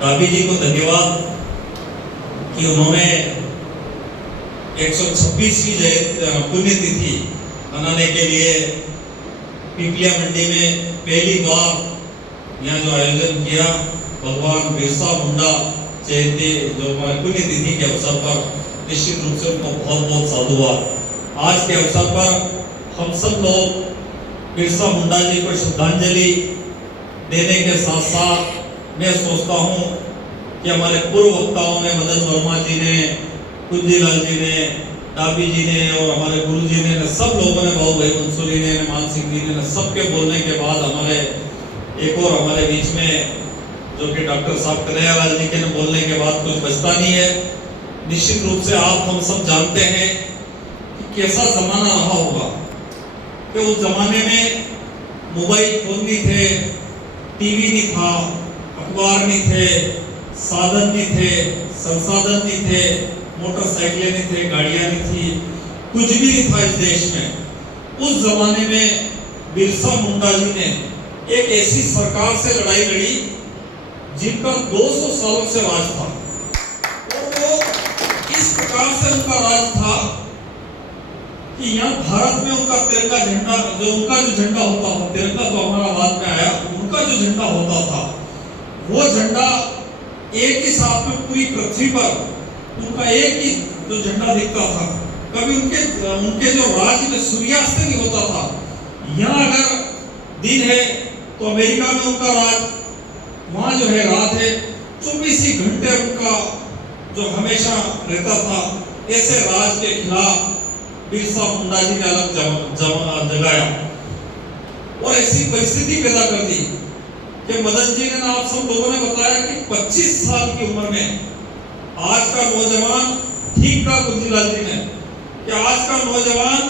डाबी जी को धन्यवाद कि उन्होंने 126वीं पुण्यतिथि मनाने के लिए पिपलिया मंडी में पहली बार यहाँ जो आयोजन किया, भगवान बिरसा मुंडा जयंती जो हमारे पुण्यतिथि के अवसर पर निश्चित रूप से उनको बहुत बहुत साधुवाद। आज के अवसर पर हम सब लोग बिरसा मुंडा जी को श्रद्धांजलि देने के साथ साथ मैं सोचता हूँ कि हमारे पूर्व वक्ताओं ने, मदन वर्मा जी ने, कुंजीलाल जी ने, डाबी जी ने और हमारे गुरु जी ने, सब लोगों ने, बाबू भाई मंसूरी ने, मान सिंह जी ने, सबके बोलने के बाद हमारे एक और हमारे बीच में जो कि डॉक्टर साहब कन्हैयालाल जी के ने बोलने के बाद कुछ बचता नहीं है। निश्चित रूप से आप हम सब जानते हैं कि कैसा जमाना रहा होगा कि उस जमाने में मोबाइल फोन नहीं थे, टीवी नहीं था, अखबार नहीं थे, साधन नहीं थे, संसाधन नहीं थे, मोटरसाइकिलें नहीं थे, गाड़ियां नहीं थी, कुछ भी नहीं था इस देश में। उस जमाने में बिरसा मुंडा जी ने एक ऐसी सरकार से लड़ाई लड़ी जिनका 200 सालों से राज था, और वो इस प्रकार से उनका राज था कि यहाँ भारत में उनका तिरंगा झंडा, जो उनका जो झंडा होता था, तिरंगा तो हमारा बाद में आया, उनका जो झंडा होता था वो झंडा एक ही साथ में पूरी पृथ्वी पर उनका एक ही जो झंडा दिखता था। कभी उनके जो राज्य में सूर्यास्त नहीं होता था। यहाँ अगर दिन है तो अमेरिका में उनका राज, वहां जो है रात है, 24 ही घंटे उनका जो हमेशा रहता था। ऐसे राज के खिलाफ बिरसा मुंडा जी ने अलग जगाया और ऐसी परिस्थिति पैदा कर दी कि मदन जी ने, आप सब लोगों ने बताया कि 25 साल की उम्र में आज का नौजवान, ठीक कहा कुंजीलाल जी ने कि आज का नौजवान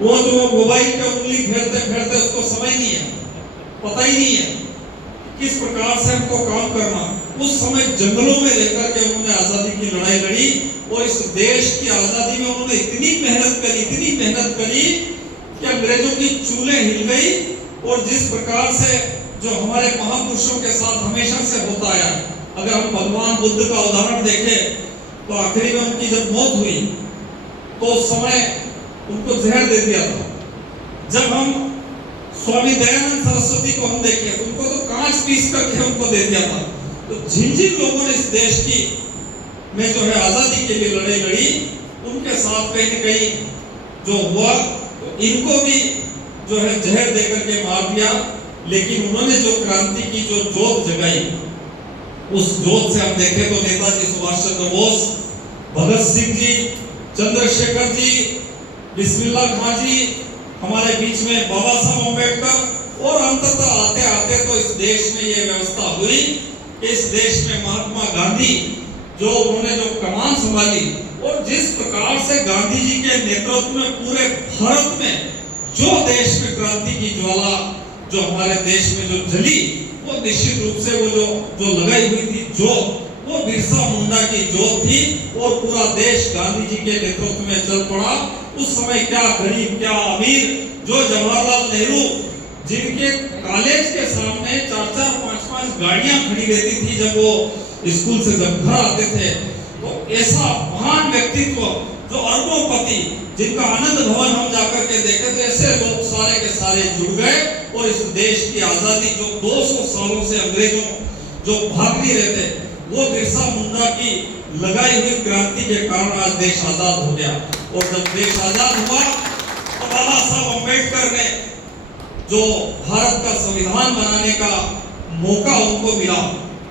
वो जो मोबाइल पे उंगली फेरते फेरते उसको समझ नहीं है, पता ही नहीं है किस प्रकार से हमको काम करना। उस समय जंगलों में रहकर के उन्होंने आजादी की लड़ाई लड़ी और इस देश की आजादी में उन्होंने इतनी मेहनत करी कि अंग्रेजों की चूल्हे हिल गई। और जिस प्रकार से जो हमारे महापुरुषों के साथ हमेशा से होता आया, अगर हम भगवान बुद्ध का उदाहरण देखें तो आखिरी में उनकी जब मौत हुई तो उस समय उनको जहर दे दिया था। जब हम स्वामी दयानंद सरस्वती को हम देखें तो उनको तो कांच पीस करके उनको दे दिया था। तो जिन लोगों ने इस देश की में जो है आजादी के लिए लड़ाई लड़ी, उनके साथ कहीं न कहीं जो हुआ तो इनको भी जो है जहर देकर के मार दिया। लेकिन उन्होंने जो क्रांति की जो जोत जगाई, उस जोत से हम देखें तो नेताजी सुभाष चंद्र बोस, भगत सिंह जी, चंद्रशेखर जी, बिस्मिल्लाह खां जी, हमारे बीच में बाबा साहब अम्बेडकर, और अंततः आते आते तो इस देश में ये व्यवस्था हुई, इस देश में महात्मा गांधी जो उन्होंने जो कमान संभाली, और जिस प्रकार से गांधी जी के नेतृत्व में पूरे भारत में जो देश में क्रांति की ज्वाला जो हमारे देश में जो जली, वो निश्चित रूप से वो जो लगाई हुई थी वो बिरसा मुंडा की जोत थी। और पूरा देश गांधी जी के नेतृत्व में चल पड़ा। उस समय क्या गरीब क्या अमीर, जो जवाहरलाल नेहरू जिनके कॉलेज के सामने 4-4, 5-5 गाड़ियां खड़ी रहती थी जब वो स्कूल से जब घर आते थे, तो ऐसा महान व्यक्तित्व जो अरबोंपति, जिनका आनंद भवन हम जाकर के देखे तो ऐसे लोग सारे के सारे जुड़ गए और इस देश की आजादी जो 200 सालों से अंग्रेजों जो भाग नहीं रहे थे, वो बिरसा मुंडा की लगाई हुई क्रांति के कारण आज देश आजाद हो गया। और जब देश आजाद हुआ तो बाबा साहब अम्बेडकर ने जो भारत का संविधान बनाने का मौका उनको मिला,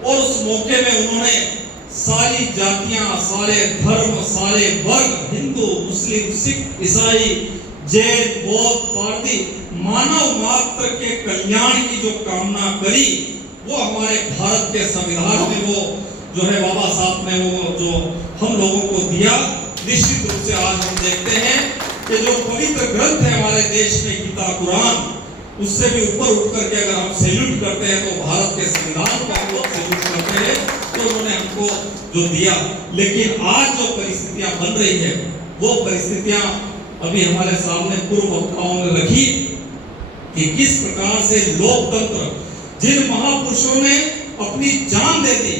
और उस मौके में उन्होंने सारी जातियां, सारे धर्म, सारे वर्ग, हिंदू, मुस्लिम, सिख, ईसाई, जैन, बौद्ध, पारसी, मानव मात्र के कल्याण की जो कामना करी, वो हमारे भारत के संविधान में वो जो है बाबा साहब ने वो जो हम लोगों को दिया। निश्चित रूप से आज हम देखते हैं कि जो पवित्र ग्रंथ है हमारे देश में, गीता, कुरान, उससे भी ऊपर उठ करके अगर हम सैल्यूट करते हैं तो भारत के संविधान को हम लोग सैल्यूट करते हैं, तो उन्होंने हमको जो दिया। लेकिन आज जो परिस्थितियां बन रही है, वो परिस्थितियां अभी हमारे सामने पूर्व वक्ताओं ने रखी कि किस प्रकार से लोकतंत्र, जिन महापुरुषों ने अपनी जान दे दी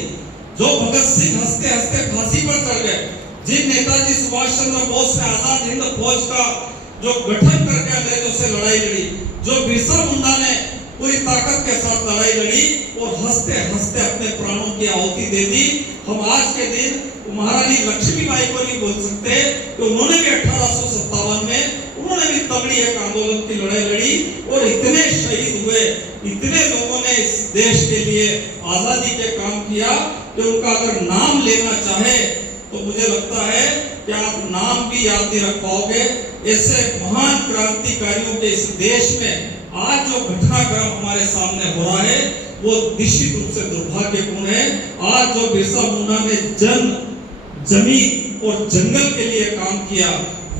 जो भगत सिंह हंसते हंसते फांसी पर चढ़ गए, जिन नेताजी सुभाष चंद्र बोस ने आजाद हिंद फौज का जो गठन करके अंग्रेजों से लड़ाई लड़ी, जो बिरसा मुंडा ने पूरी ताकत के साथ लड़ाई लड़ी और हंसते हंसते अपने प्राणों की आहुति दे दी, हम आज के दिन महारानी लक्ष्मीबाई को नहीं बोल सकते कि उन्होंने भी 1857 में उन्होंने भी तगड़ी एक आंदोलन की लड़ाई लड़ी और इतने शहीद हुए, इतने लोगों ने इस देश के लिए आजादी के काम किया कि उनका अगर नाम लेना चाहे तो मुझे लगता है कि आप नाम भी याद नहीं रख पाओगे। ऐसे महान क्रांतिकारियों के इस देश में आज जो घटनाक्रम हमारे सामने हो रहा है वो निश्चित रूप से दुर्भाग्यपूर्ण है। आज जो बिरसा मुंडा ने जमीन और जंगल के लिए काम किया,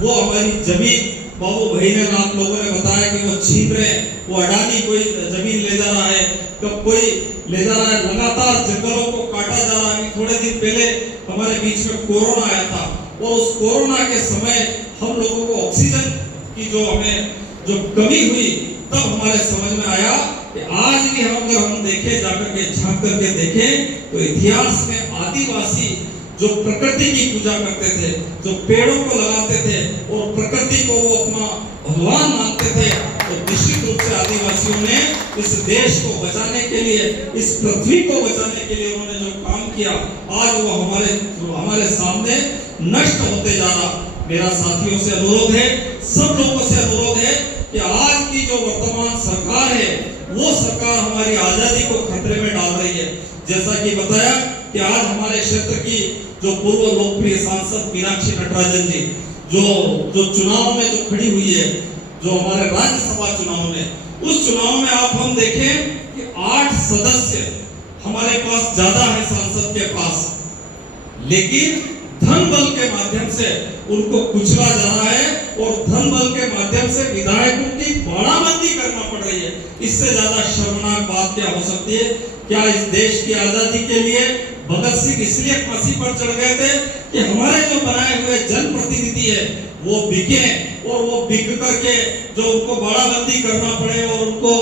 वो हमारी जमीन बाबू भाई ने आप लोगों ने बताया कि वो छीन रहे हैं, वो अडानी कोई जमीन ले जा रहा है, कब कोई ले जा रहा है, लगातार जंगलों को काटा जा रहा है। थोड़े दिन पहले हमारे बीच में कोरोना आया था और उस कोरोना के समय हम लोगों को ऑक्सीजन की जो हमें जो कमी हुई, तब हमारे समझ में आया कि आज भी हम देखें, जाकर के झांक करके देखें तो इतिहास में आदिवासी जो प्रकृति की पूजा करते थे, जो पेड़ों को लगाते थे और प्रकृति को वो अपना भगवान मानते थे, तो निश्चित रूप से आदिवासियों ने इस देश को बचाने के लिए, इस पृथ्वी को बचाने के लिए उन्होंने जो काम किया, आज वो हमारे सामने नष्ट होते जा रहा। मेरा साथियों से अनुरोध है, सब लोगों से अनुरोध है कि आज की जो वर्तमान सरकार है वो सरकार हमारी आजादी को खतरे में डाल रही है। जैसा कि बताया कि आज हमारे क्षेत्र की जो पूर्व लोकप्रिय सांसद मीनाक्षी नटराजन जी जो चुनाव में जो खड़ी हुई है, जो हमारे राज्यसभा चुनाव में, उस चुनाव में आप हम देखें कि 8 सदस्य हमारे पास ज्यादा है सांसद के पास, लेकिन धन बल के माध्यम से उनको कुचला जा रहा है और धन बल के माध्यम से विधायकों की बाड़ाबंदी करना पड़ रही है। इससे ज्यादा शर्मनाक बात क्या हो सकती है? क्या इस देश की आजादी के लिए भगत सिंह इसलिए फांसी पर चढ़ गए थे कि हमारे जो बनाए हुए जनप्रतिनिधि है वो बिके और वो बिक करके जो उनको बाड़ाबंदी करना पड़े और उनको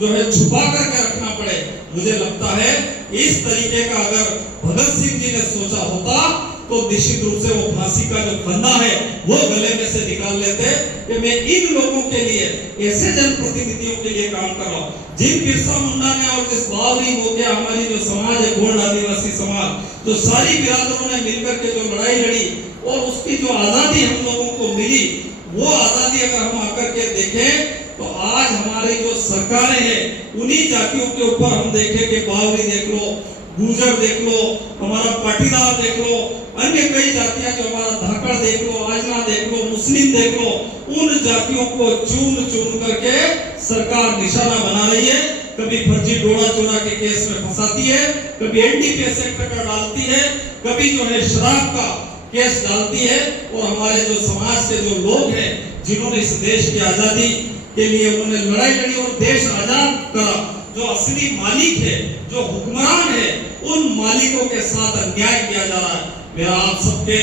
जो है छुपा करके रखना पड़े? मुझे लगता है इस तरीके का अगर भगत सिंह जी ने सोचा होता तो निश्चित रूप से वो फांसी का जो फंदा है वो गले में से निकाल लेते कि मैं इन लोगों के लिए, ऐसे जनप्रतिनिधियों के लिए काम कर रहा हूँ। जिन बिरसा मुंडा ने और जिस बावरी हो गया हमारी जो समाज है, गोंड आदिवासी समाज, तो सारी बिरादरों ने मिलकर के जो लड़ाई लड़ी और उसकी जो आजादी हम लोगों को मिली, वो आजादी अगर हम आकर के देखें तो आज हमारी जो सरकारें हैं उन्हीं जातियों के ऊपर हम देखें कि बावरी देख लो, गुर्जर देख लो, हमारा पाटीदार देख लो, अन्य कई जातियां जो हमारा धाकड़ देख लो, आजना देख लो, मुस्लिम देख लो, उन जातियों को चुन चुन करके सरकार निशाना बना रही है। कभी फर्जी डोरा चोरा के केस में फंसाती है, कभी एनडीपीएस एक्ट का डालती है, कभी जो है शराब का केस डालती है और हमारे जो समाज के जो लोग हैं जिन्होंने इस देश की आजादी के लिए उन्होंने लड़ाई लड़ी और देश आजाद करा, जो असली मालिक है, जो हुक्मरान है, उन मालिकों के साथ अन्याय किया जा रहा है। मेरा आप सबके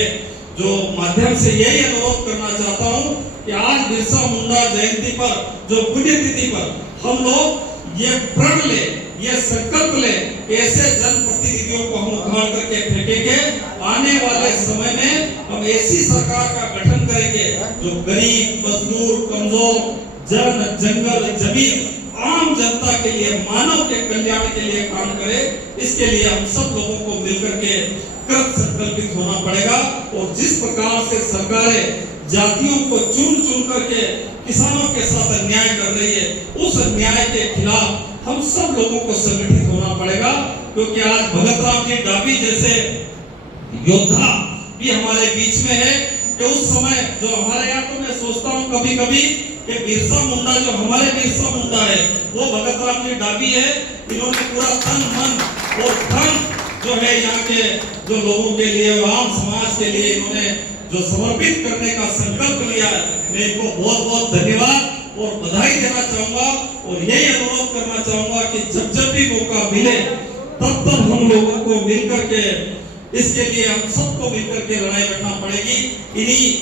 जो माध्यम से यही अनुरोध करना चाहता हूं कि आज बिरसा मुंडा जयंती पर, जो पुण्यतिथि पर हम लोग ये प्रण ले, ये संकल्प ले, ऐसे जनप्रतिनिधियों को हम उखाड़ करके फेंकेंगे। आने वाले समय में हम ऐसी सरकार का गठन करेंगे जो गरीब, मजदूर, कमजोर, जन, जंगल, जमीन, आम जनता के लिए, मानव के कल्याण के लिए काम करे। इसके लिए हम सब लोगों को मिलकर के कृत संकल्पित होना पड़ेगा और जिस प्रकार से सरकारें जातियों को चुन चुन करके किसानों के साथ अन्याय कर रही है, उस अन्याय के खिलाफ हम सब लोगों को संगठित होना पड़ेगा। क्योंकि आज भगत राम जी डाबी जैसे योद्धा भी हमारे बीच में है कि उस समय जो हमारे यहाँ, तो मैं सोचता हूँ कभी कभी कि बिरसा मुंडा जो हमारे बिरसा मुंडा है वो भगत राम जी डाबी है। इन्होंने पूरा तन मन और धन जो है यहाँ के जो लोगों के लिए, आम समाज के लिए इन्होंने जो समर्पित करने का संकल्प लिया है, मैं इनको बहुत बहुत धन्यवाद और बधाई देना चाहूंगा और यही अनुरोध करना चाहूंगा कि जब भी मौका मिले तब हम लोगों को मिलकर के, इसके लिए हम सबको मिलकर के लड़ाई लड़ना पड़ेगी। इन्हीं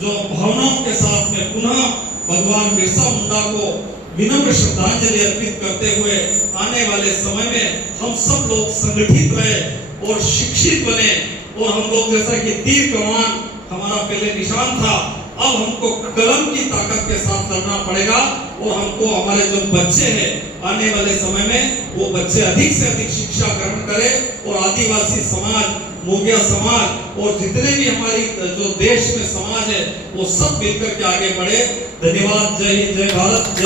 जो भावनाओं के साथ में पुनः भगवान बिरसा मुंडा को विनम्र श्रद्धांजलि अर्पित करते हुए आने वाले समय में हम सब लोग संगठित रहे और शिक्षित बने, और हम लोग जैसा कि तीर कमान हमारा पहले निशान था, अब हमको कलम की ताकत के साथ लड़ना पड़ेगा, और हमको हमारे जो बच्चे हैं आने वाले समय में वो बच्चे अधिक से अधिक शिक्षा ग्रहण करें, और आदिवासी समाज, मोगिया समाज और जितने भी हमारी जो देश में समाज है वो सब मिलकर के आगे बढ़े। धन्यवाद। जय हिंद, जय भारत, जय